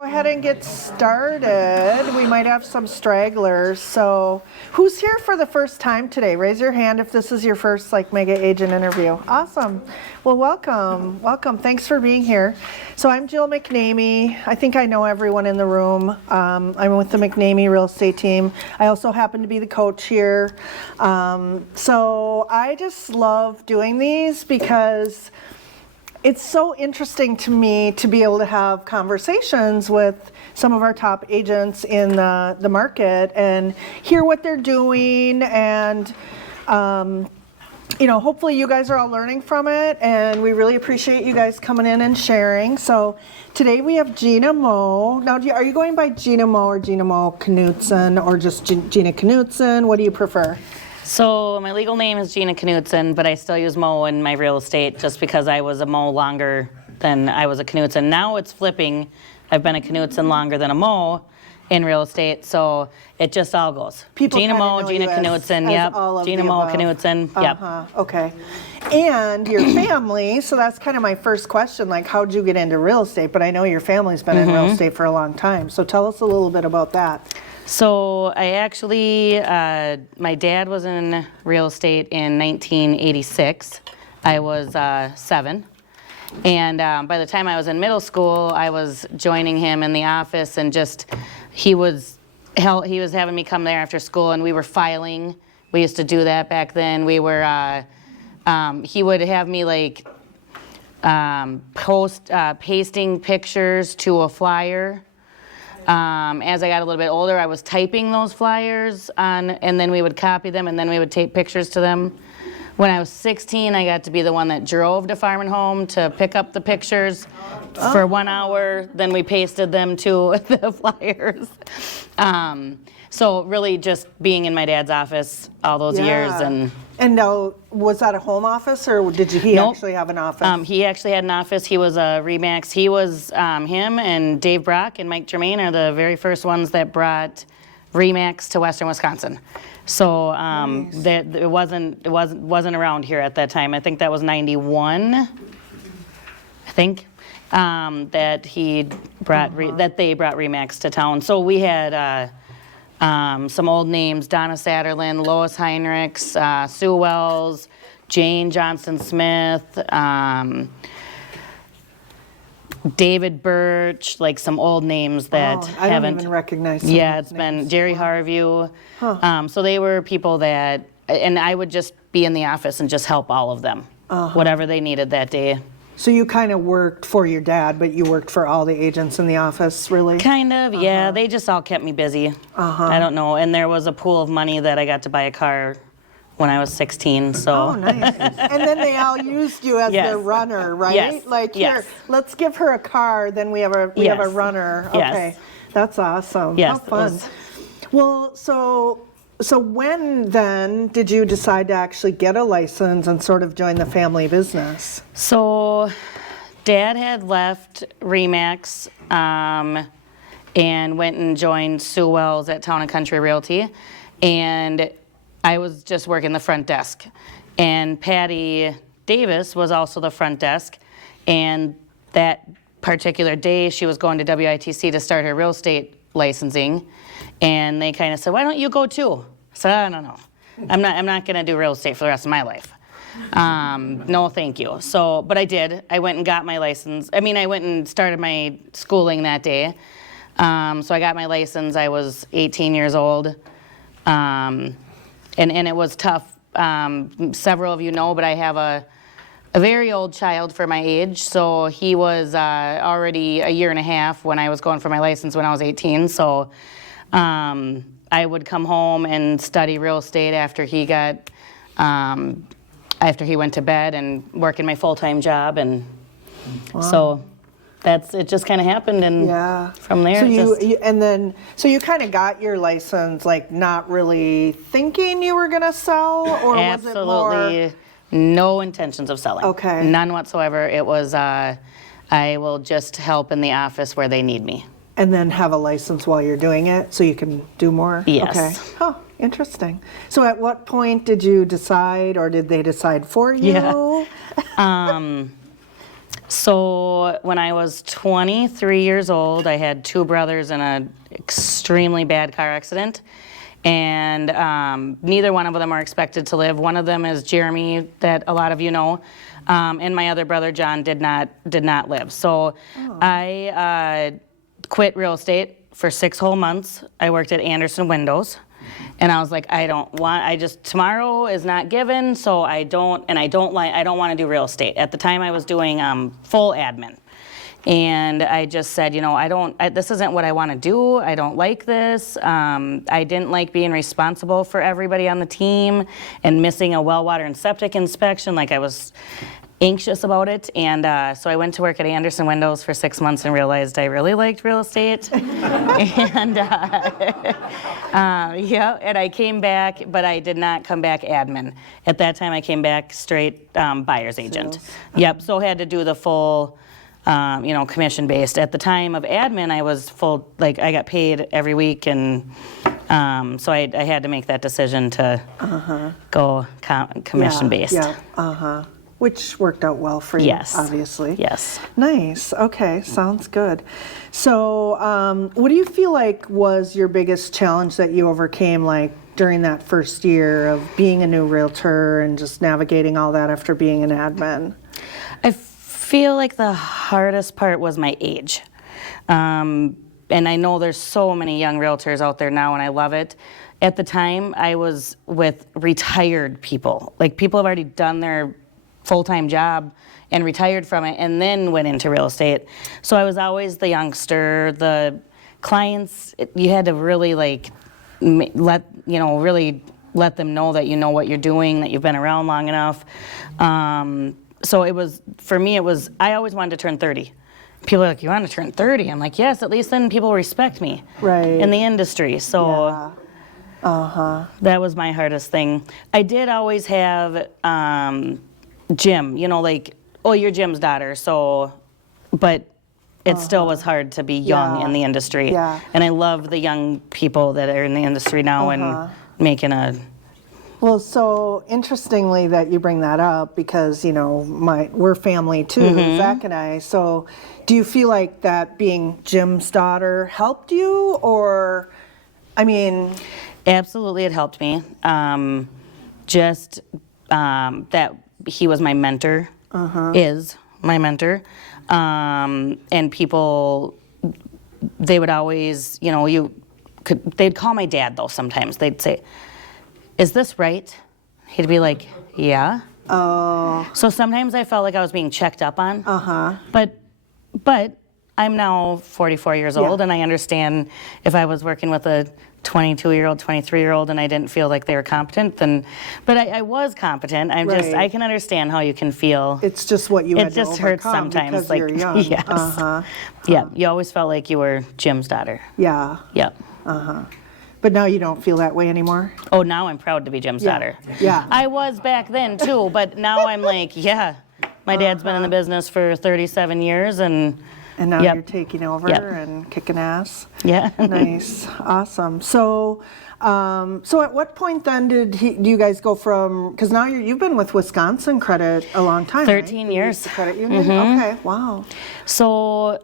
Go ahead and get started. We might have some stragglers. So who's here for the first time today? Raise your hand if this is your first mega agent interview. Awesome. Well, welcome. Welcome. Thanks for being here. So I'm Jill McNamee. I think I know everyone in the room. I'm with the McNamee real estate team. I also happen to be the coach here. So I just love doing these because it's so interesting to me to be able to have conversations with some of our top agents in the market and hear what they're doing, and hopefully you guys are all learning from it, and we really appreciate you guys coming in and sharing. So today we have Gina Moe. Now, are you going by Gina Moe or Gina Moe Knutson, or just Gina Knutson? What do you prefer? So my legal name is Gina Knutson, but I still use Moe in my real estate just because I was a Moe longer than I was a Knutson. Now it's flipping. I've been a Knutson longer than a Moe in real estate, so it just all goes. People Gina Moe, know Gina you as Knutson, yep. all of Gina the Moe above. Knutson, yep. Okay. And your family, so that's kind of my first question, how'd you get into real estate? But I know your family's been in real estate for a long time, so tell us a little bit about that. So I actually, my dad was in real estate in 1986. I was 7. And by the time I was in middle school, I was joining him in the office, and he was having me come there after school, and we were filing. We used to do that back then. We were, he would have me pasting pictures to a flyer. As I got a little bit older, I was typing those flyers and then we would copy them, and then we would take pictures to them. When I was 16, I got to be the one that drove to Farm and Home to pick up the pictures for 1 hour. Then we pasted them to the flyers. So really just being in my dad's office all those years. And now, was that a home office, or did he Nope. actually have an office? He actually had an office. He was a RE/MAX. He was, him and Dave Brock and Mike Germain are the very first ones that brought RE/MAX to Western Wisconsin. So Nice. it wasn't around here at that time. I think that was 91. I think that they brought RE/MAX to town. So we had some old names: Donna Satterlin, Lois Heinrichs, Sue Wells, Jane Johnson Smith, David Birch, some old names that I haven't. don't even recognize some of Yeah, those it's been names. Jerry Harview. Huh. So they were people that, and I would just be in the office and just help all of them, whatever they needed that day. So you kind of worked for your dad, but you worked for all the agents in the office, really? Kind of, yeah. They just all kept me busy. I don't know. And there was a pool of money that I got to buy a car when I was 16, so. Oh, nice. And then they all used you as Yes. their runner, right? Yes. Here, Yes. let's give her a car, then we have a Yes. runner. Yes. Okay. That's awesome. Yes, How it fun. was. Well, so when then did you decide to actually get a license and sort of join the family business? So Dad had left RE/MAX and went and joined Sue Wells at Town and Country Realty, and I was just working the front desk. And Patty Davis was also the front desk, and that particular day she was going to WITC to start her real estate licensing, and they kind of said, "Why don't you go too?" I said, "I don't know. I'm not going to do real estate for the rest of my life. No, thank you." So, but I did. I went and got my license. I went and started my schooling that day. So I got my license. I was 18 years old. And it was tough. Several of you know, but I have a very old child for my age. So he was already a year and a half when I was going for my license when I was 18. So I would come home and study real estate after he went to bed, and work in my full-time job. And so it just kind of happened, and from there. So you kind of got your license, not really thinking you were gonna sell, or was it more? Absolutely no intentions of selling. Okay. None whatsoever. It was I will just help in the office where they need me. And then have a license while you're doing it, so you can do more? Yes. Okay. Oh, interesting. So at what point did you decide, or did they decide for you? Yeah. So when I was 23 years old, I had two brothers in an extremely bad car accident. And neither one of them are expected to live. One of them is Jeremy, that a lot of you know, and my other brother John did not live. So I quit real estate for 6 whole months. I worked at Anderson Windows, and I was like, tomorrow is not given, so I don't want to do real estate. At the time, I was doing full admin. And I just said, this isn't what I want to do. I don't like this. I didn't like being responsible for everybody on the team and missing a well water and septic inspection. Like, I was anxious about it. And so I went to work at Anderson Windows for 6 months and realized I really liked real estate. And and I came back, but I did not come back admin. At that time, I came back straight buyer's agent. Sales. Yep, so I had to do the full commission-based. At the time of admin, I was full, like, I got paid every week, and so I had to make that decision to go commission-based. Yeah, which worked out well for you, Yes. obviously. Yes. Nice, okay, sounds good. So what do you feel like was your biggest challenge that you overcame, like, during that first year of being a new realtor and just navigating all that after being an admin? I feel like the hardest part was my age. And I know there's so many young realtors out there now, and I love it. At the time, I was with retired people. Like, people have already done their full-time job and retired from it and then went into real estate. So I was always the youngster. The clients, you had to really, like, really let them know that you know what you're doing, that you've been around long enough. So it was, for me, I always wanted to turn 30. People are like, you want to turn 30? I'm like, yes, at least then people respect me in the industry. So that was my hardest thing. I did always have Jim, like, oh, you're Jim's daughter, so, but it still was hard to be young in the industry. Yeah. And I love the young people that are in the industry now and making a... Well, so interestingly that you bring that up because, we're family too, Zach and I. So do you feel like that being Jim's daughter helped you, or, I mean... Absolutely, it helped me. That he was my mentor, is my mentor. And people, they would always, they'd call my dad though sometimes. They'd say, is this right? He'd be like, yeah. Oh. So sometimes I felt like I was being checked up on. But I'm now 44 years old, and I understand if I was working with a 22-year-old, 23-year-old, and I didn't feel like they were competent, then, but I was competent. I can understand how you can feel. It's just what you had to overcome. It just hurts sometimes. Because like, you're young. Yes. Yeah, you always felt like you were Jim's daughter. Yeah. Yep. But now you don't feel that way anymore? Oh, now I'm proud to be Jim's daughter. Yeah. I was back then too, but now I'm like, my dad's been in the business for 37 years, and now you're taking over and kicking ass. Yeah. Nice. Awesome. So at what point then do you guys go from, because now you've been with Wisconsin Credit a long time, 13 right? years. The credit union? Okay, wow. So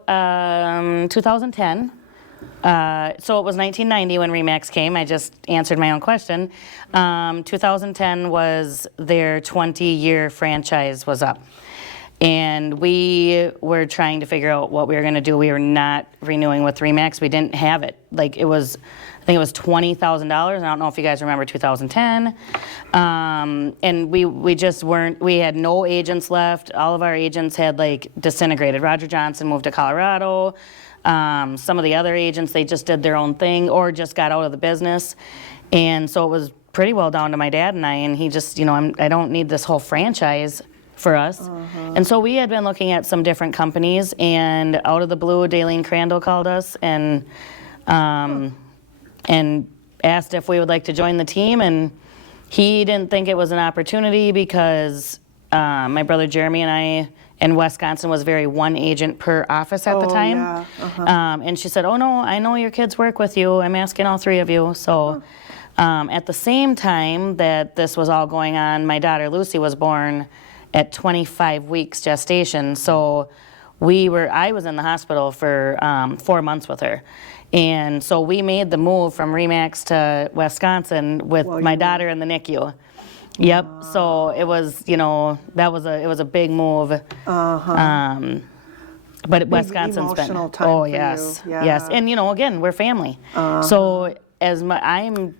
2010. So it was 1990 when RE/MAX came. I just answered my own question. 2010 was their 20-year franchise was up. And we were trying to figure out what we were going to do. We were not renewing with RE/MAX. We didn't have it. Like, I think it was $20,000. I don't know if you guys remember 2010. And we just weren't, we had no agents left. All of our agents had, like, disintegrated. Roger Johnson moved to Colorado. Some of the other agents, they just did their own thing or just got out of the business. And so it was pretty well down to my dad and I, and he just, I don't need this whole franchise for us. And so we had been looking at some different companies, and out of the blue, Daleen Crandall called us and asked if we would like to join the team, and he didn't think it was an opportunity because my brother Jeremy and I, and Wisconsin was very one agent per office at the time. Yeah. And she said, oh no, I know your kids work with you. I'm asking all three of you. So at the same time that this was all going on, my daughter Lucy was born, at 25 weeks gestation. So I was in the hospital for 4 months with her. And so we made the move from Remax to Wisconsin with my daughter in the NICU. Yep. So it was, it was a big move. But big Wisconsin's emotional been. Time oh for yes, you. Yeah. yes. And again, we're family. So I'm,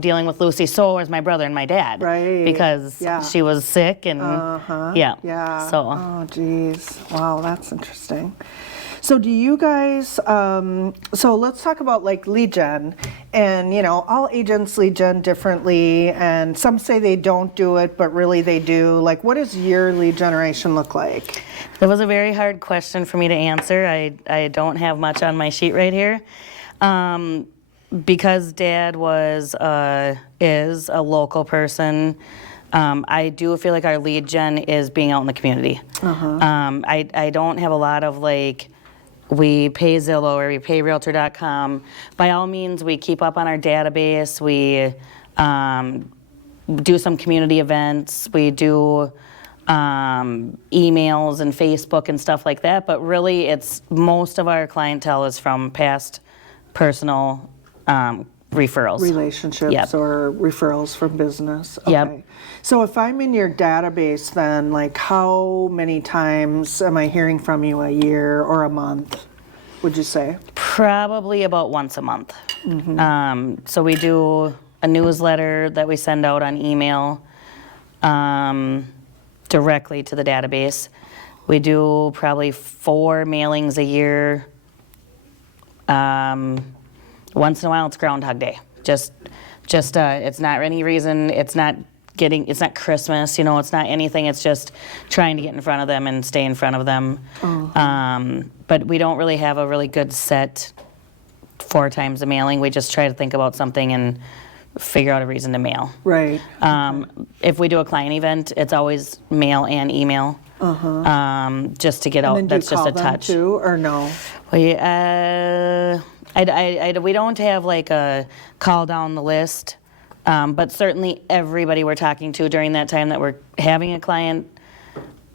dealing with Lucy, so is my brother and my dad. Right. Because she was sick and Yeah. So. Oh, geez. Wow, that's interesting. So do you guys, so let's talk about like lead gen, and all agents lead gen differently, and some say they don't do it, but really they do. Like, what does your lead generation look like? It was a very hard question for me to answer. I don't have much on my sheet right here. Because Dad is a local person, I do feel like our lead gen is being out in the community. I don't have a lot of we pay Zillow or we pay Realtor.com. By all means, we keep up on our database. We do some community events. We do emails and Facebook and stuff like that. But really, most of our clientele is from past personal referrals. Relationships or referrals from business. Okay. Yep. So if I'm in your database, then how many times am I hearing from you a year or a month, would you say? Probably about once a month. So we do a newsletter that we send out on email directly to the database. We do probably 4 mailings a year. Once in a while, it's Groundhog Day. Just it's not any reason. It's not Christmas. It's not anything. It's just trying to get in front of them and stay in front of them. But we don't really have a really good set 4 times a mailing. We just try to think about something and figure out a reason to mail. Right. If we do a client event, it's always mail and email. Just to get out. That's just a touch. Too, or no? We don't have a call down the list, but certainly everybody we're talking to during that time that we're having a client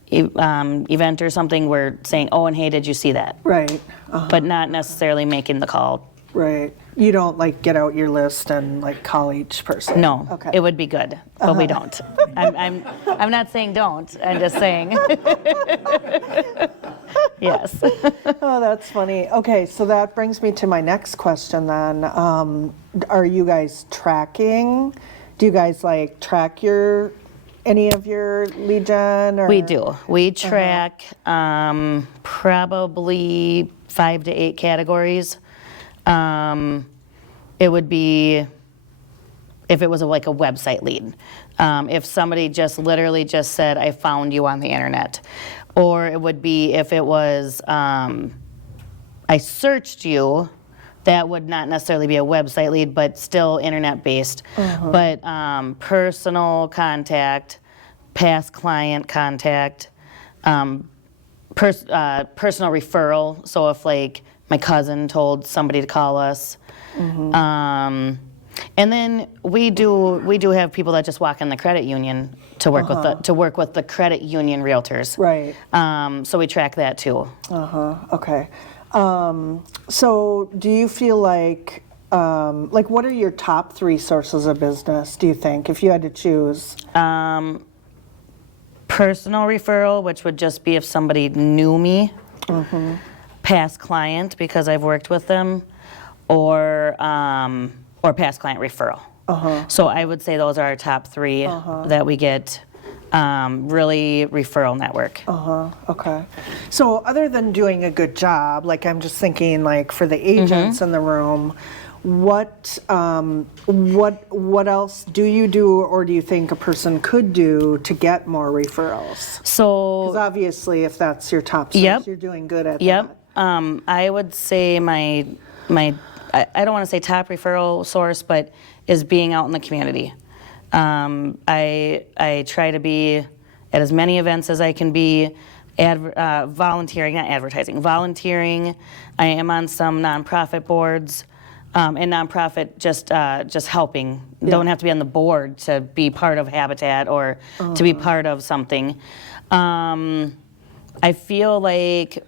event or something, we're saying, oh, and hey, did you see that? Right. But not necessarily making the call. Right. You don't get out your list and call each person. No. Okay. It would be good, but we don't. I'm not saying don't. I'm just saying. Yes. Oh, that's funny. Okay, so that brings me to my next question then. Are you guys tracking? Do you guys track any of your lead gen? Or? We do. We track probably 5 to 8 categories. It would be if it was a website lead. If somebody literally just said, I found you on the internet. Or it would be if it was, I searched you, that would not necessarily be a website lead, but still internet-based. But personal contact, past client contact, personal referral. So if my cousin told somebody to call us. And then we do have people that just walk in the credit union to work with the credit union realtors. Right. So we track that too. Okay. So do you feel what are your top 3 sources of business, do you think, if you had to choose? Personal referral, which would just be if somebody knew me. Past client, because I've worked with them, or past client referral. So I would say those are our top 3 that we get. Really referral network. Okay. So other than doing a good job, I'm just thinking for the agents in the room, what else do you do, or do you think a person could do to get more referrals? So, because obviously if that's your top source, you're doing good at that. I would say my I don't want to say top referral source, but is being out in the community. I try to be at as many events as I can be, volunteering, not advertising, volunteering. I am on some nonprofit boards. and nonprofit, just helping. Don't have to be on the board to be part of Habitat or to be part of something. I feel like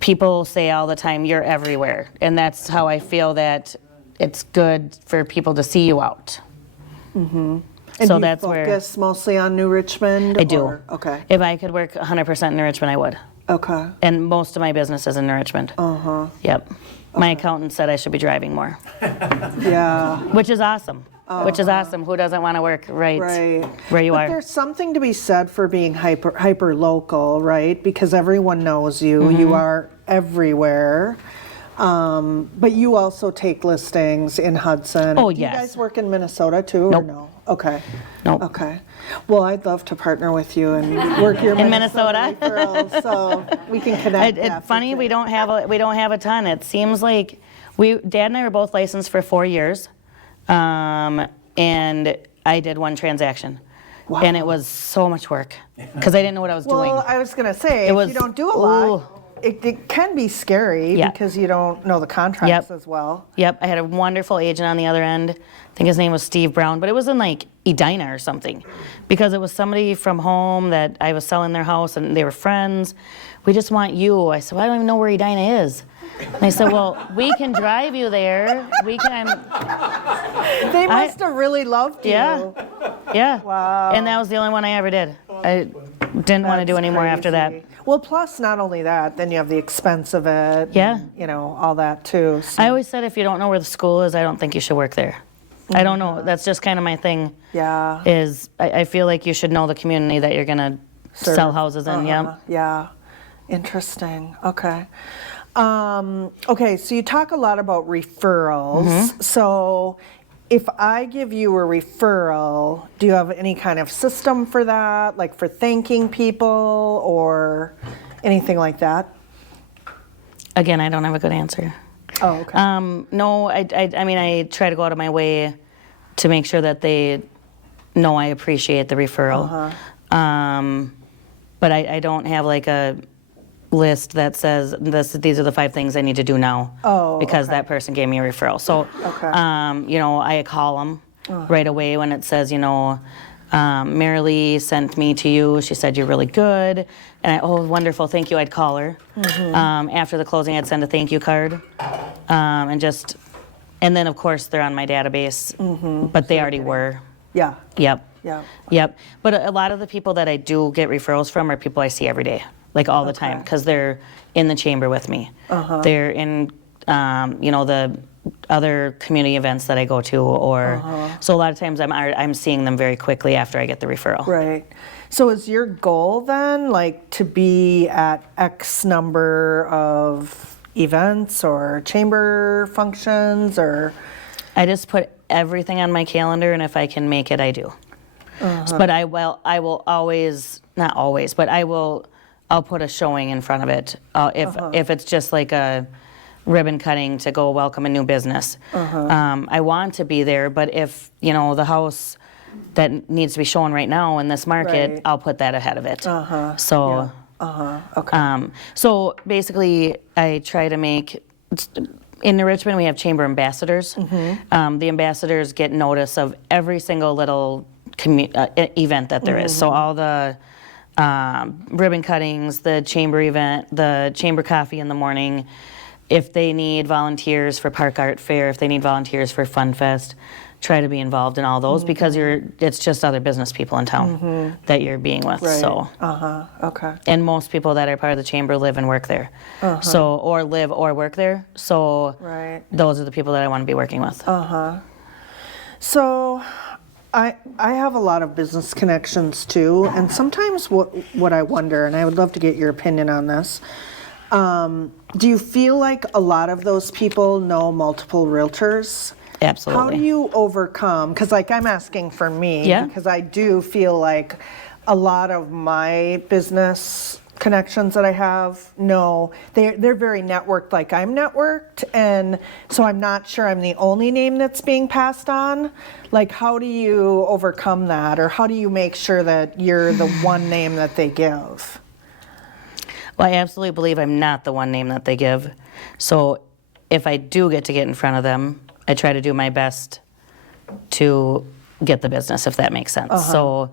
people say all the time, you're everywhere. And that's how I feel that it's good for people to see you out. And So do you that's where focus mostly on New Richmond? I do. Or? Okay. If I could work 100% in New Richmond, I would. Okay. And most of my business is in New Richmond. Yep. My accountant said I should be driving more, Yeah. which is awesome. Which is awesome. Who doesn't want to work right where you But are? there's something to be said for being hyper local, right? Because everyone knows you. Mm-hmm. You are everywhere. But you also take listings in Hudson. Oh, Do you yes. guys work in Minnesota too, Nope. or no? Okay. Nope. Okay. Well, I'd love to partner with you and work your In Minnesota? referrals, so we can connect. It's funny we don't have a ton. It seems like Dad and I were both licensed for 4 years, and I did one transaction, and it was so much work because I didn't know what I was doing. Well, I was gonna say, It if was- you don't do a lot, ooh. it can be scary Yeah. because you don't know the contracts as well. Yep, I had a wonderful agent on the other end. I think his name was Steve Brown, but it was in like Edina or something, because it was somebody from home that I was selling their house and they were friends. We just want you. I said, well, I don't even know where Edina is. And they said, well, we can drive you there. We can. They must have really loved you. Yeah. Wow. And that was the only one I ever did. I didn't want to do That's any more after that. crazy. Well, plus not only that, then you have the expense of it. Yeah. And, you know, all that too. So, I always said if you don't know where the school is, I don't think you should work there. I don't know. That's just kind of my thing. yeah. Is I feel like you should know the community that you're gonna sell houses in. Yeah. Yeah. Interesting. Okay. Okay, so you talk a lot about referrals. Mm-hmm. So if I give you a referral, do you have any kind of system for that, like for thanking people or anything like that? Again, I don't have a good answer. Oh, okay. No, I mean, I try to go out of my way to make sure that they know I appreciate the referral. But I don't have like a list that says these are the 5 things I need to do now because that person gave me a referral. So, you know, I call them right away when it says, you know, Marilee sent me to you. She said you're really good. And wonderful, thank you. I'd call her. After the closing, I'd send a thank you card. And then of course they're on my database, but they already were. Yeah. Yep. Yeah. Yep. But a lot of the people that I do get referrals from are people I see every day, like all the time, because they're in the chamber with me. They're in, you know, the other community events that I go to, or so a lot of times I'm seeing them very quickly after I get the referral. Right. So is your goal then like to be at X number of events or chamber functions, or? I just put everything on my calendar, and if I can make it, I do. But I will always, not always, but I'll put a showing in front of it. If it's just like a ribbon cutting to go welcome a new business. I want to be there, but if, you know, the house that needs to be shown right now in this market, Right. I'll put that ahead of it. So, Okay. so basically I try to make, in New Richmond we have chamber ambassadors. The ambassadors get notice of every single little event that there is. So all the ribbon cuttings, the chamber event, the chamber coffee in the morning, if they need volunteers for Park Art Fair, if they need volunteers for Fun Fest, try to be involved in all those because it's just other business people in town that you're being with. Right. So Okay. and most people that are part of the chamber live and work there. So or live or work there. So Right. those are the people that I want to be working with. So I have a lot of business connections too, and sometimes what I wonder, and I would love to get your opinion on this, do you feel like a lot of those people know multiple realtors? Absolutely. How do you overcome, because like I'm asking for me, Yeah. because I do feel like a lot of my business connections that I have, no, they're very networked like I'm networked, and so I'm not sure I'm the only name that's being passed on. Like, how do you overcome that, or how do you make sure that you're the one name that they give? Well, I absolutely believe I'm not the one name that they give. So if I do get in front of them, I try to do my best to get the business, if that makes sense. So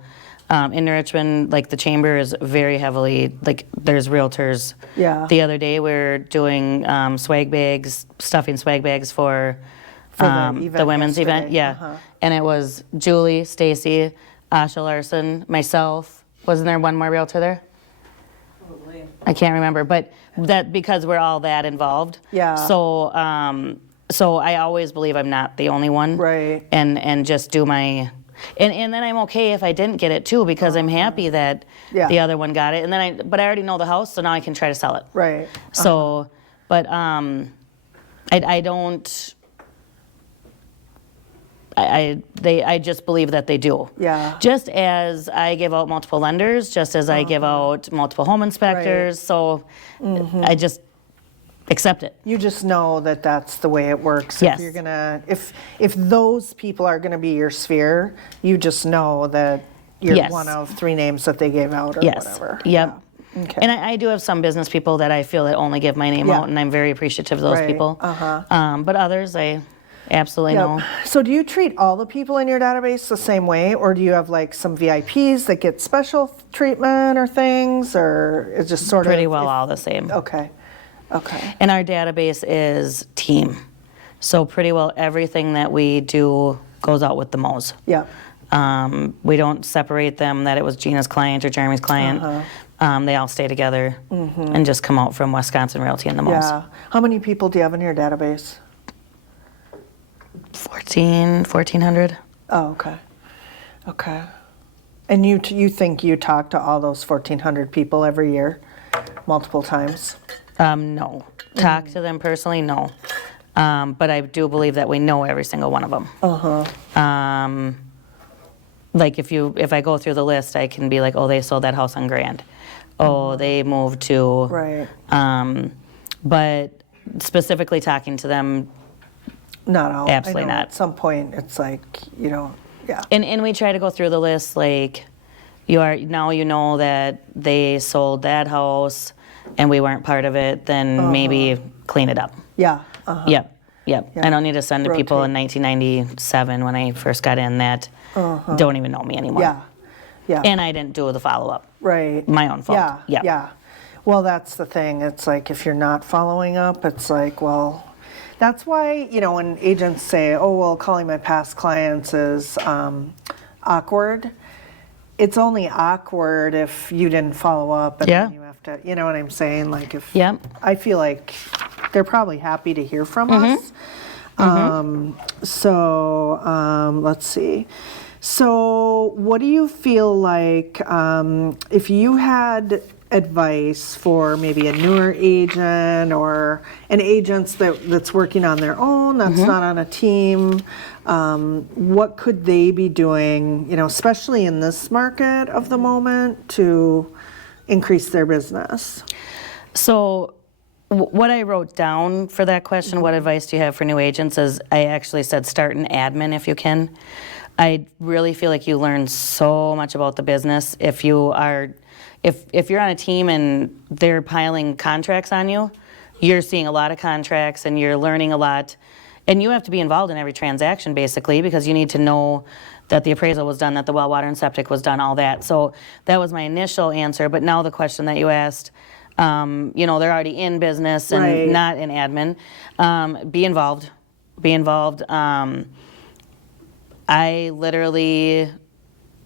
in Richmond, like the chamber is very heavily, like there's realtors. Yeah. The other day we were doing swag bags, stuffing swag bags for the women's event. Yeah. And it was Julie, Stacy, Asha Larson, myself. Wasn't there one more realtor there? Probably. I can't remember, but that because we're all that involved. Yeah. So so I always believe I'm not the only one. Right. And just do my and then I'm okay if I didn't get it too, because I'm happy that the other one got it. And then but I already know the house, so now I can try to sell it. Right. So but I don't I just believe that they do. Yeah. Just as I give out multiple lenders, just as I give out multiple home inspectors, so I just accept it. You just know that that's the way it works. Yes. If you're gonna, if those people are gonna be your sphere, you just know that you're one of 3 names that they gave out or whatever. Yep. Yeah. Okay. And I do have some business people that I feel that only give my name out, and I'm very appreciative of those people. But others, I absolutely know. So do you treat all the people in your database the same way, or do you have like some VIPs that get special treatment or things, or it's just sort of Pretty well all the same. Okay. Okay. And our database is team. So pretty well everything that we do goes out with the Mo's. Yeah. We don't separate them that it was Gina's client or Jeremy's client. They all stay together and just come out from Wisconsin Realty and the Mo's. Yeah. How many people do you have in your database? 1,400. Oh, okay. Okay. And you think you talk to all those 1,400 people every year, multiple times? No. Talk to them personally, no. But I do believe that we know every single one of them. Like if I go through the list, I can be like, oh, they sold that house on Grand. Oh, they moved to. Right. But specifically talking to them, not all. Absolutely I know not. At some point, it's like, yeah. And we try to go through the list, like, now you know that they sold that house and we weren't part of it, then maybe clean it up. Yeah. Yep. Yeah. I don't need to send to people in 1997 when I first got in that don't even know me anymore. Yeah. Yeah. And I didn't do the follow-up. Right. My own fault. Yeah. Yep. Yeah. Well, that's the thing. It's like if you're not following up, it's like, well, that's why, when agents say, oh, well, calling my past clients is awkward. It's only awkward if you didn't follow up and then you have to, you know what I'm saying? Like if I feel like they're probably happy to hear from us. So let's see. So what do you feel like if you had advice for maybe a newer agent or an agent that's working on their own, that's not on a team, what could they be doing, especially in this market of the moment, to increase their business? So what I wrote down for that question, what advice do you have for new agents, is I actually said start an admin if you can. I really feel like you learn so much about the business if you are, if you're on a team and they're piling contracts on you, you're seeing a lot of contracts and you're learning a lot. And you have to be involved in every transaction basically, because you need to know that the appraisal was done, that the well water and septic was done, all that. So that was my initial answer. But now the question that you asked, they're already in business and not in admin. Be involved. Be involved. I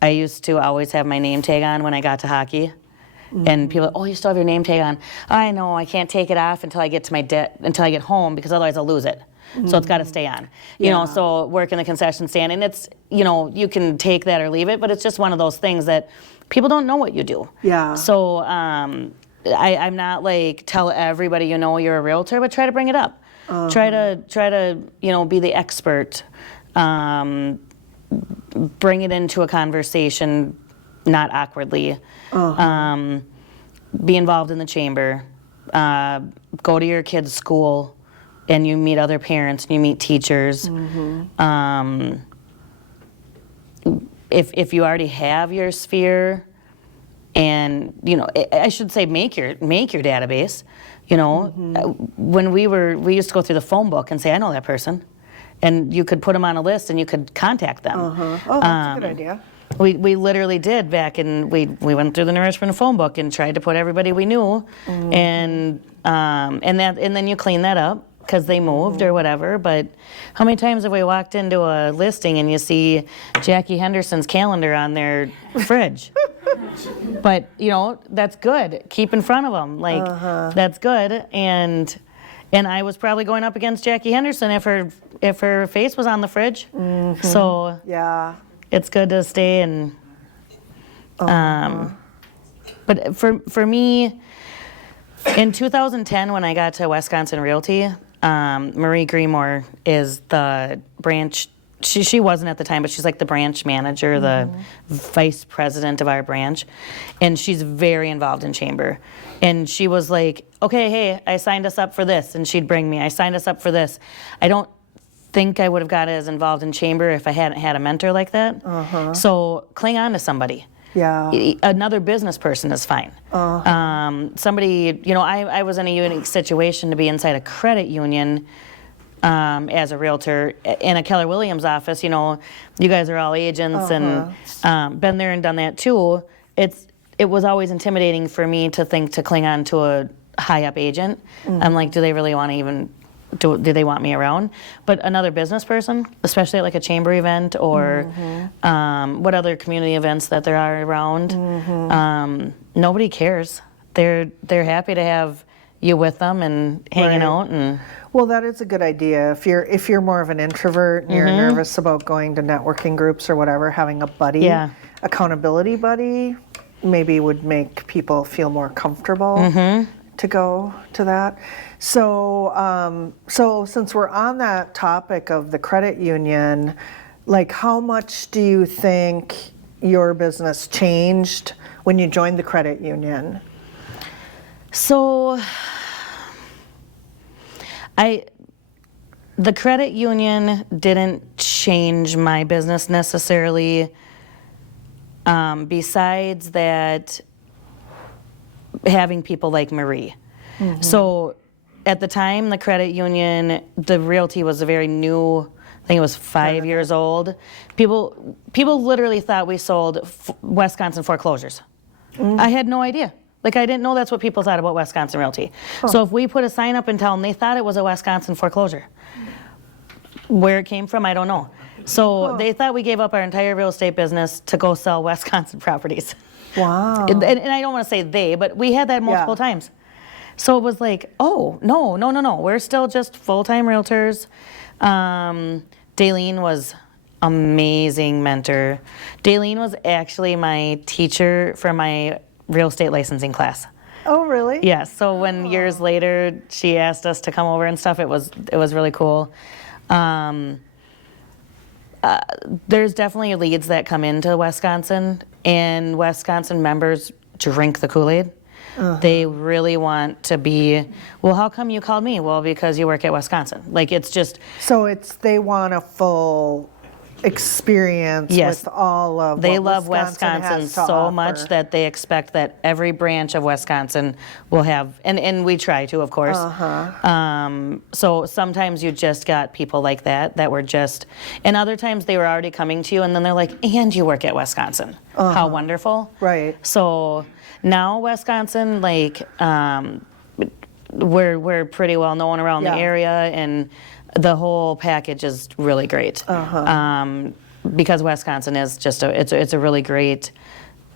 used to always have my name tag on when I got to hockey. And people, oh, you still have your name tag on. I know, I can't take it off until I get to until I get home, because otherwise I'll lose it. So it's got to stay on. So work in the concession stand, and it's, you can take that or leave it, but it's just one of those things that people don't know what you do. Yeah. So I'm not like, tell everybody you're a realtor, but try to bring it up. Try to be the expert. Bring it into a conversation, not awkwardly. Be involved in the chamber. Go to your kid's school, and you meet other parents, and you meet teachers. If you already have your sphere, and I should say make your database. When we used to go through the phone book and say, I know that person. and you could put them on a list and you could contact them. Oh, that's a good idea. We literally did back in, we went through the Nourishment phone book and tried to put everybody we knew, and then you clean that up because they moved or whatever. But how many times have we walked into a listing and you see Jackie Henderson's calendar on their fridge? But that's good. Keep in front of them, like that's good. And I was probably going up against Jackie Henderson if her face was on the fridge. So Yeah. it's good to stay and. But for me, in 2010 when I got to Wisconsin Realty, Marie Greenmore is the branch. She wasn't at the time, but she's like the branch manager, the vice president of our branch, and she's very involved in chamber. And she was like, okay, hey, I signed us up for this, and she'd bring me, I signed us up for this. I don't think I would have got as involved in chamber if I hadn't had a mentor like that. So cling on to somebody. Yeah. Another business person is fine. Somebody, I was in a unique situation to be inside a credit union as a realtor in a Keller Williams office. You guys are all agents and been there and done that too. It was always intimidating for me to think to cling on to a high up agent. I'm like, do they really want to even do they want me around? But another business person, especially at like a chamber event or what other community events that there are around, nobody cares. They're happy to have you with them and hanging out. And well, that is a good idea. If you're more of an introvert and you're nervous about going to networking groups or whatever, having a buddy, accountability buddy, maybe would make people feel more comfortable to go to that. So, so since we're on that topic of the credit union, like how much do you think your business changed when you joined the credit union? So, the credit union didn't change my business necessarily. Besides that, having people like Marie. So at the time, the credit union, the realty was a very new, I think it was 5 years old. People literally thought we sold Wisconsin foreclosures. I had no idea. Like, I didn't know that's what people thought about Wisconsin Realty. So if we put a sign up in town, they thought it was a Wisconsin foreclosure. Where it came from, I don't know. So they thought we gave up our entire real estate business to go sell Wisconsin properties. Wow. And I don't want to say they, but we had that multiple times. So it was like, oh, no. We're still just full-time realtors. Daleen was amazing mentor. Daleen was actually my teacher for my real estate licensing class. Oh, really? Yeah, so when years later she asked us to come over and stuff, it was really cool. There's definitely leads that come into Wisconsin, and Wisconsin members drink the Kool-Aid. They really want to be, well, how come you called me? Well, because you work at Wisconsin. Like, it's just... So they want a full experience with all of they what love Wisconsin has to so offer. much that they expect that every branch of Wisconsin will have, and we try to, of course. So sometimes you just got people like that were just, and other times they were already coming to you and then they're like, and you work at Wisconsin. How wonderful. Right. So now Wisconsin, like, we're pretty well known around the area, and the whole package is really great. Because Wisconsin is just it's a really great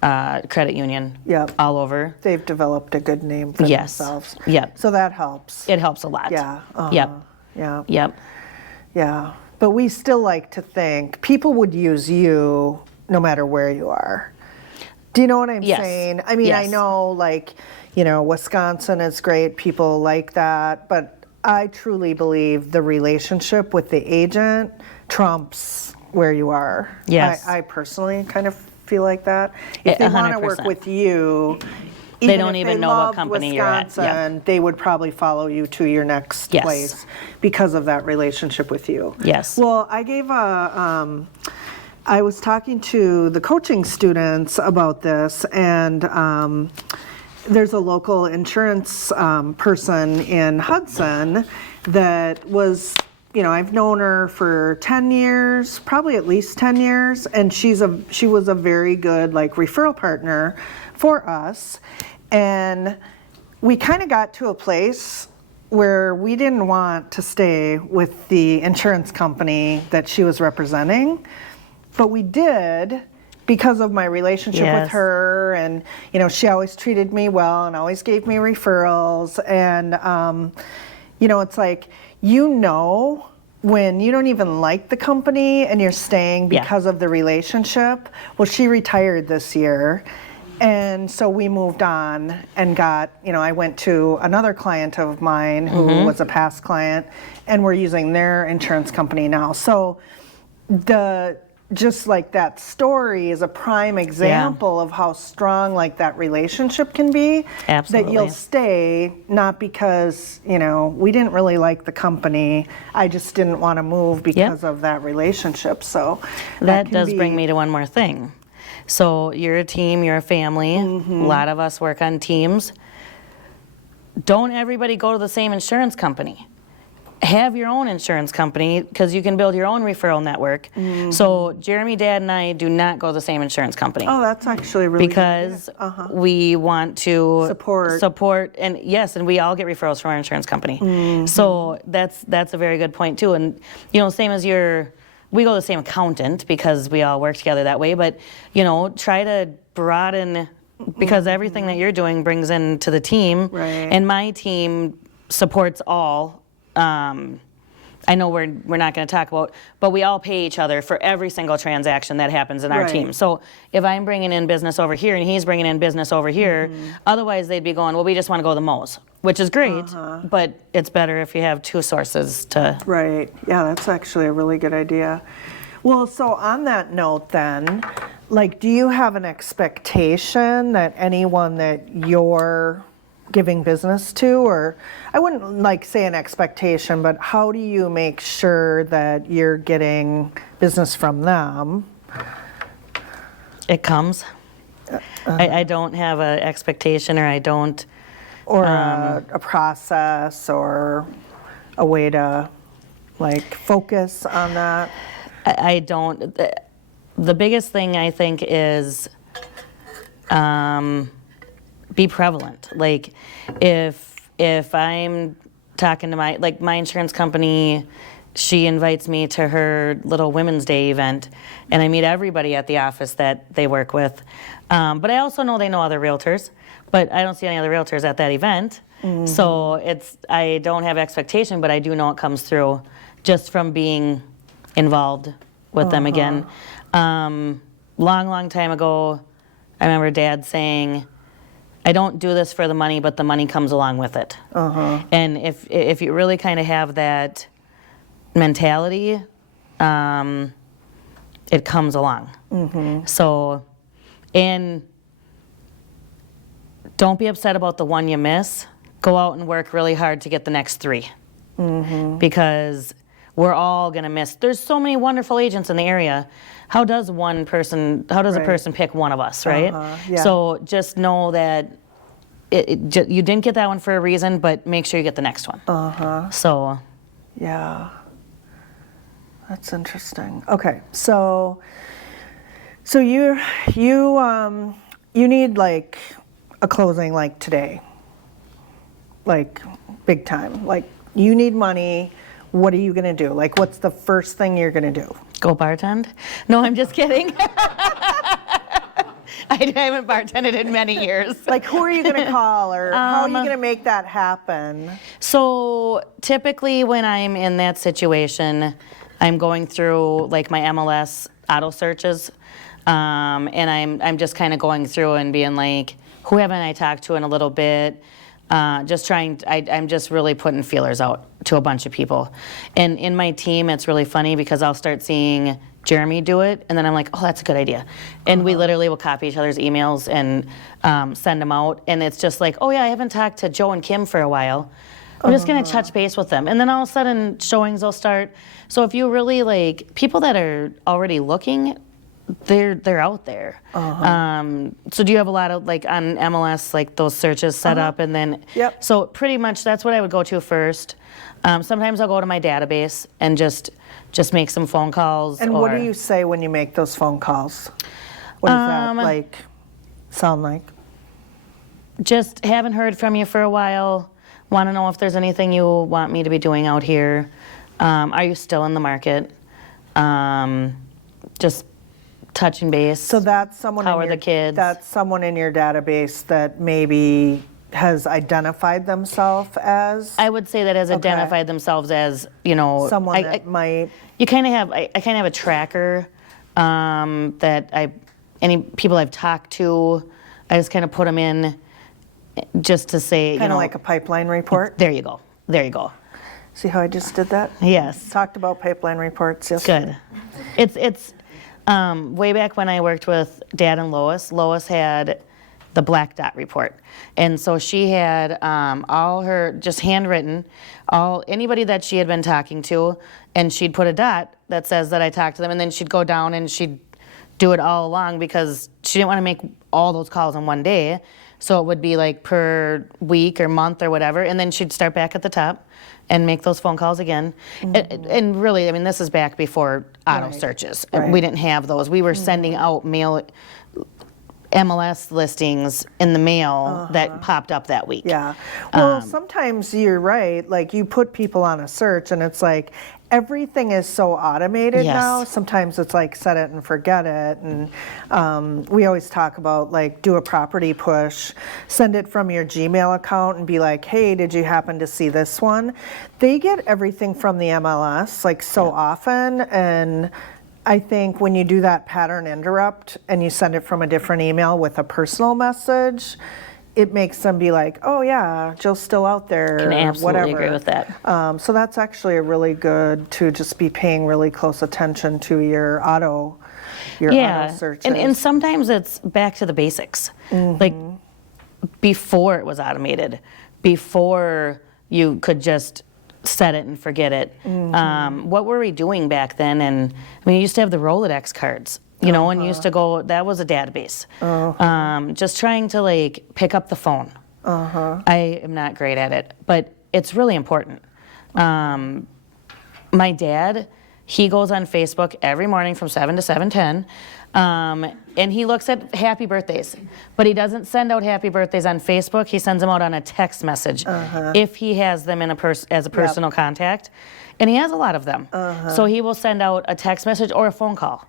credit union all over. They've developed a good name for themselves. Yep. So that helps. It helps a lot. Yeah. Yep. Yeah. Yep. Yeah. But we still like to think people would use you no matter where you are. Do you know what I'm saying? I mean, I know, like, Wisconsin is great. People like that. But I truly believe the relationship with the agent trumps where you are. Yes. I personally kind of feel like that. If they want to work with you, they don't even know what company you're at. Wisconsin, they would probably follow you to your next place because of that relationship with you. Yes. Well, I was talking to the coaching students about this, and there's a local insurance person in Hudson that was I've known her for 10 years, probably at least 10 years, and she was a very good like referral partner for us. And we kind of got to a place where we didn't want to stay with the insurance company that she was representing, but we did because of my relationship with her, and she always treated me well and always gave me referrals. And it's like, when you don't even like the company and you're staying because of the relationship. Well, she retired this year, and so we moved on and got, I went to another client of mine who was a past client, and we're using their insurance company now. So just like that story is a prime example of how strong like that relationship can be. Absolutely. That you'll stay, not because, we didn't really like the company. I just didn't want to move because of that relationship. So that does bring me to one more thing. So you're a team, you're a family. A lot of us work on teams. Don't everybody go to the same insurance company. Have your own insurance company, because you can build your own referral network. So Jeremy, Dad, and I do not go to the same insurance company. Oh, that's actually really because we want to support, and and we all get referrals from our insurance company. So that's a very good point too. And same as we go to the same accountant because we all work together that way. But try to broaden, because everything that you're doing brings into the team, and my team supports all. I know we're not going to talk about, but we all pay each other for every single transaction that happens in our team. So if I'm bringing in business over here and he's bringing in business over here, otherwise they'd be going, well, we just want to go to the Mo's, which is great, but it's better if you have two sources to. Right. Yeah, that's actually a really good idea. Well, so on that note then, like, do you have an expectation that anyone that you're giving business to, or I wouldn't like say an expectation, but how do you make sure that you're getting business from them? It comes. I don't have an expectation, or I don't. Or a process, or a way to like focus on that. I don't. The biggest thing I think is be prevalent. Like if I'm talking to my insurance company, she invites me to her little Women's Day event, and I meet everybody at the office that they work with. But I also know they know other realtors, but I don't see any other realtors at that event. So I don't have expectation, but I do know it comes through just from being involved with them again. Long time ago, I remember Dad saying, I don't do this for the money, but the money comes along with it. And if you really kind of have that mentality, it comes along. So, and don't be upset about the one you miss. Go out and work really hard to get the next 3. Because we're all gonna miss. There's so many wonderful agents in the area. How does a person pick one of us, right? So just know that you didn't get that one for a reason, but make sure you get the next one. So. Yeah. That's interesting. Okay, so you need like a closing like today, like big time. Like you need money. What are you gonna do? Like, what's the first thing you're gonna do? Go bartend? No, I'm just kidding. I haven't bartended in many years. Like, who are you gonna call, or how are you gonna make that happen? So typically when I'm in that situation, I'm going through like my MLS auto searches, and I'm just kind of going through and being like, who haven't I talked to in a little bit? I'm just really putting feelers out to a bunch of people. And in my team, it's really funny because I'll start seeing Jeremy do it, and then I'm like, oh, that's a good idea. And we literally will copy each other's emails and send them out. And it's just like, oh yeah, I haven't talked to Joe and Kim for a while. I'm just gonna touch base with them. And then all of a sudden, showings will start. So if you really like, people that are already looking, they're out there. So do you have a lot of like on MLS, like those searches set up and then, Yep. So pretty much that's what I would go to first. Sometimes I'll go to my database and just make some phone calls. And what do you say when you make those phone calls? What does that like sound like? Just haven't heard from you for a while. Want to know if there's anything you want me to be doing out here. Are you still in the market? Just touching base. So that's someone. How are the kids? That's someone in your database that maybe has identified themselves as. I would say that has identified themselves as, someone that might. You kind of have. I kind of have a tracker that any people I've talked to, I just kind of put them in, just to say. Kind of like a pipeline report. There you go. There you go. See how I just did that? Yes. Talked about pipeline reports yesterday. Good. It's way back when I worked with Dad and Lois. Lois had the black dot report, and so she had all her just handwritten, anybody that she had been talking to, and she'd put a dot that says that I talked to them, and then she'd go down and she'd do it all along because she didn't want to make all those calls in one day. So it would be like per week or month or whatever, and then she'd start back at the top and make those phone calls again. And really, I mean, this is back before auto searches. Right. We didn't have those. We were sending out mail MLS listings in the mail that popped up that week. Yeah. Well, sometimes you're right. Like you put people on a search and it's like everything is so automated now. Sometimes it's like set it and forget it. And we always talk about like do a property push, send it from your Gmail account and be like, hey, did you happen to see this one? They get everything from the MLS like so often. And I think when you do that pattern interrupt and you send it from a different email with a personal message, it makes them be like, oh yeah, Jill's still out there. Can absolutely whatever. agree with that. So that's actually a really good to just be paying really close attention to your auto searches. And sometimes it's back to the basics. Like before it was automated, before you could just set it and forget it. What were we doing back then? And I mean, you used to have the Rolodex cards, and you used to go, that was a database. Just trying to like pick up the phone. I am not great at it, but it's really important. My dad, he goes on Facebook every morning from 7 to 7:10. And he looks at happy birthdays, but he doesn't send out happy birthdays on Facebook. He sends them out on a text message if he has them in as a personal contact, and he has a lot of them. So he will send out a text message or a phone call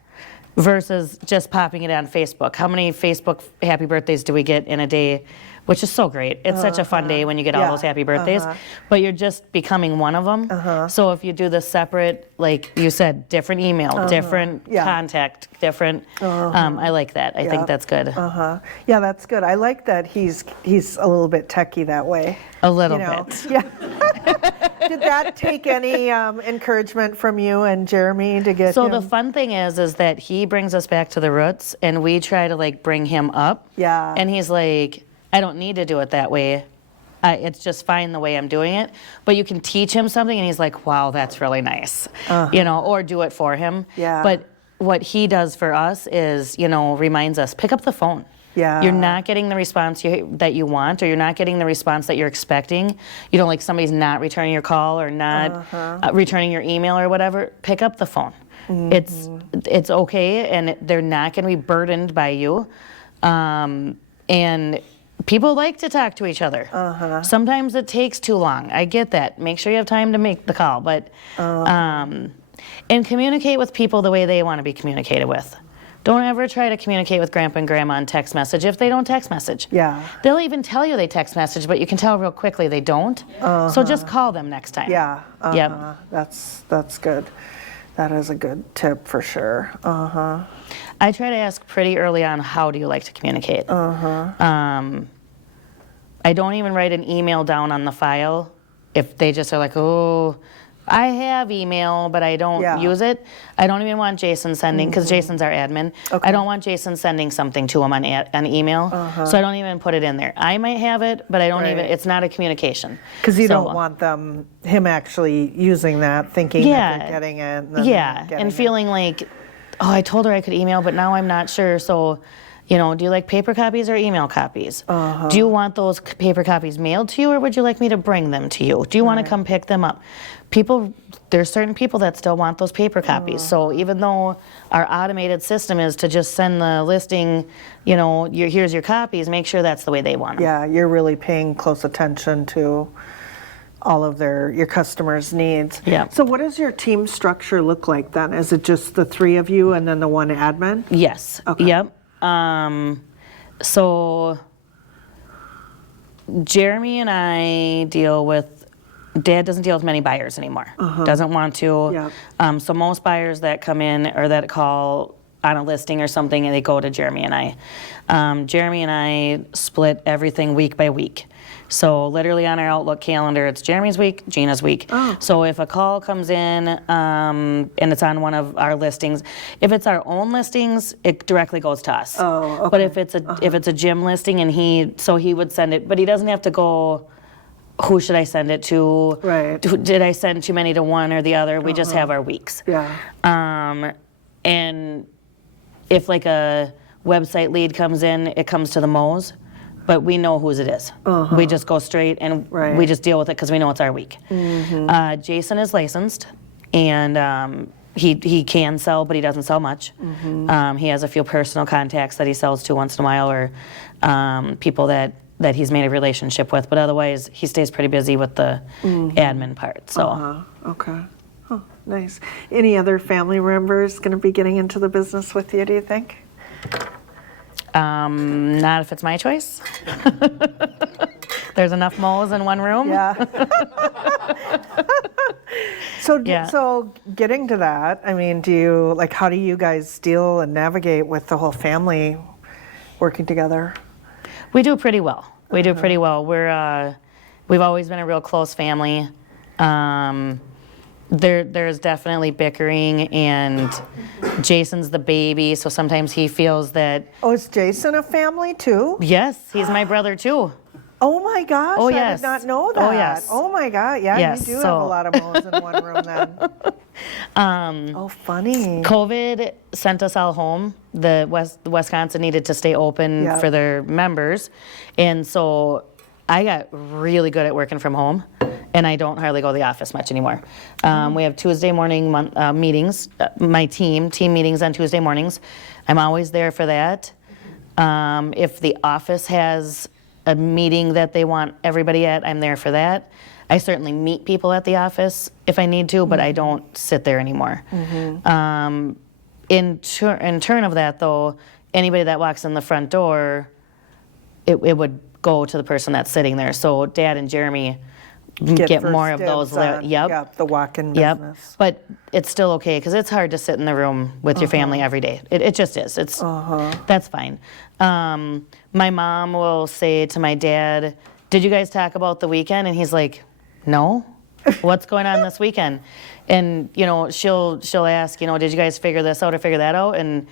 versus just popping it on Facebook. How many Facebook happy birthdays do we get in a day? Which is so great. It's such a fun day when you get all those happy birthdays, but you're just becoming one of them. So if you do the separate, like you said, different email, different contact, different, I like that. I think that's good. Yeah, that's good. I like that he's a little bit techie that way. A little bit. Yeah. Did that take any encouragement from you and Jeremy to get So him? the fun thing is that he brings us back to the roots, and we try to like bring him up. Yeah. And he's like, I don't need to do it that way. It's just fine the way I'm doing it. But you can teach him something, and he's like, wow, that's really nice. Or do it for him. Yeah. But what he does for us is, reminds us, pick up the phone. Yeah. You're not getting the response that you want, or you're not getting the response that you're expecting. Like somebody's not returning your call or not returning your email or whatever. Pick up the phone. It's okay, and they're not going to be burdened by you. And people like to talk to each other. Sometimes it takes too long. I get that. Make sure you have time to make the call, but and communicate with people the way they want to be communicated with. Don't ever try to communicate with Grandpa and Grandma on text message if they don't text message. Yeah. They'll even tell you they text message, but you can tell real quickly they don't. So just call them next time. Yeah. Yep. That's good. That is a good tip for sure. I try to ask pretty early on, how do you like to communicate? I don't even write an email down on the file if they just are like, oh, I have email, but I don't use it. I don't even want Jason sending, because Jason's our admin. I don't want Jason sending something to him on email, so I don't even put it in there. I might have it, but I don't even, it's not a communication. Because you don't want him actually using that, thinking that they're getting it. And feeling like I told her I could email, but now I'm not sure. So, do you like paper copies or email copies? Do you want those paper copies mailed to you, or would you like me to bring them to you? Do you want to come pick them up? There's certain people that still want those paper copies. So even though our automated system is to just send the listing, here's your copies, make sure that's the way they want them. Yeah, you're really paying close attention to all of your customers' needs. Yeah. So what does your team structure look like then? Is it just the three of you and then the one admin? Yes. Okay. Yep. So Jeremy and I Dad doesn't deal with many buyers anymore. Doesn't want to. Yep. So most buyers that come in or that call on a listing or something, and they go to Jeremy and I. Jeremy and I split everything week by week. So literally on our Outlook calendar, it's Jeremy's week, Gina's week. Oh. So if a call comes in and it's on one of our listings, if it's our own listings, it directly goes to us. Oh, okay. But if it's a gym listing and he would send it, but he doesn't have to go, who should I send it to? Right. Did I send too many to one or the other? We just have our weeks. Yeah. And if like a website lead comes in, it comes to the Mo's, but we know whose it is. We just go straight and we just deal with it because we know it's our week. Jason is licensed, and he can sell, but he doesn't sell much. He has a few personal contacts that he sells to once in a while, or people that he's made a relationship with, but otherwise he stays pretty busy with the admin part. So. Okay. Oh, nice. Any other family members going to be getting into the business with you, do you think? Not if it's my choice. There's enough moles in one room. Yeah. So Yeah. so getting to that, I mean, how do you guys deal and navigate with the whole family working together? We do pretty well. We do pretty well. We've always been a real close family. There's definitely bickering, and Jason's the baby, so sometimes he feels that. Oh, is Jason a family too? Yes, he's my brother too. Oh my gosh, Oh, I yes. did not know that. Oh, yes. Oh my God, yeah, Yes, you do have so- a lot of moles in one room then. Oh, funny. COVID sent us all home. The Wisconsin needed to stay open Yep. for their members, and so I got really good at working from home, and I don't hardly go to the office much anymore. We have Tuesday morning meetings, my team meetings on Tuesday mornings. I'm always there for that. If the office has a meeting that they want everybody at, I'm there for that. I certainly meet people at the office if I need to, but I don't sit there anymore. In turn of that, though, anybody that walks in the front door, it would go to the person that's sitting there. So Dad and Jeremy get first more of dibs those. on, Yep. the walk-in Yep. business. But it's still okay because it's hard to sit in the room with your family every day. It just is. That's fine. My mom will say to my dad, "Did you guys talk about the weekend?" And he's like, "No. What's going on this weekend?" And she'll ask, "Did you guys figure this out or figure that out?" And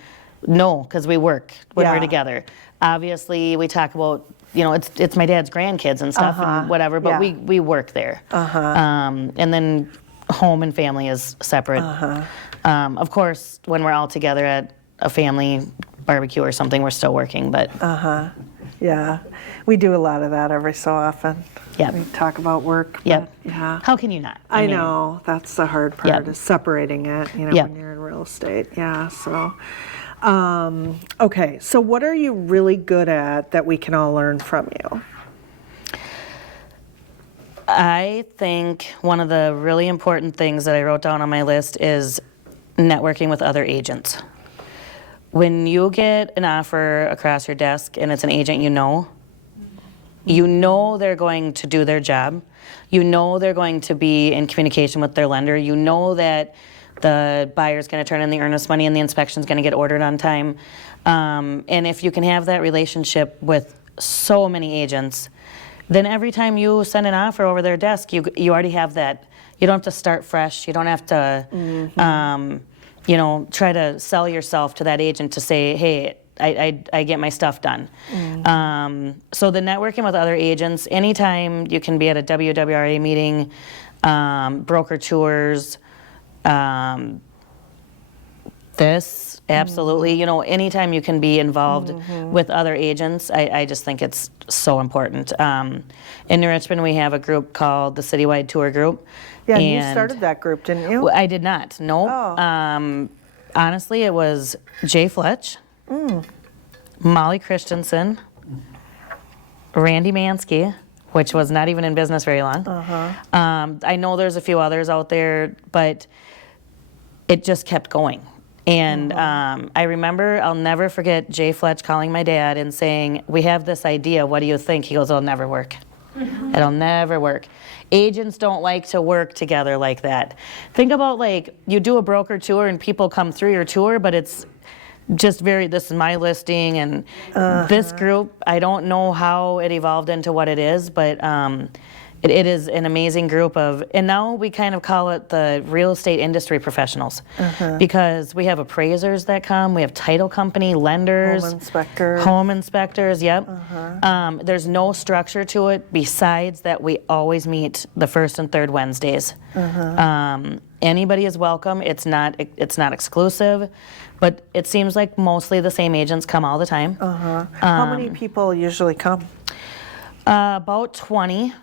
no, because we work when we're Yeah. together. Obviously, we talk about it's my dad's grandkids and stuff and whatever, but Yeah. we work there. And then home and family is separate. Of course, when we're all together at a family barbecue or something, we're still working, but Yeah, we do a lot of that every so often. Yep. We talk about work. Yep. But, yeah. How can you not? I mean, know, that's the hard part, Yep. is separating it, Yep. when you're in real estate. Yeah, so. Okay, so what are you really good at that we can all learn from you? I think one of the really important things that I wrote down on my list is networking with other agents. When you get an offer across your desk and it's an agent you know they're going to do their job. You know they're going to be in communication with their lender. You know that the buyer's going to turn in the earnest money and the inspection's going to get ordered on time. And if you can have that relationship with so many agents, then every time you send an offer over their desk, you already have that. You don't have to start fresh. You don't have to, try to sell yourself to that agent to say, hey, I get my stuff done. So the networking with other agents, anytime you can be at a WWRA meeting, broker tours, This, absolutely. You know, anytime you can be involved with other agents, I just think it's so important. In New Richmond, we have a group called the Citywide Tour Group. Yeah, and you started that group, didn't you? I did not, no. Oh. Honestly, it was Jay Fletch, Molly Christensen, Randy Mansky, which was not even in business very long. I know there's a few others out there, but it just kept going. And I remember, I'll never forget Jay Fletch calling my dad and saying, we have this idea, what do you think? He goes, it'll never work. It'll never work. Agents don't like to work together like that. Think about, like, you do a broker tour and people come through your tour, but it's just this is my listing, and this group, I don't know how it evolved into what it is, but it is an amazing group of, and now we kind of call it the real estate industry professionals, because we have appraisers that come, we have title company, lenders, home inspectors, yep. There's no structure to it besides that we always meet the first and third Wednesdays. Anybody is welcome. It's not exclusive, but it seems like mostly the same agents come all the time. How many people usually come? About 20.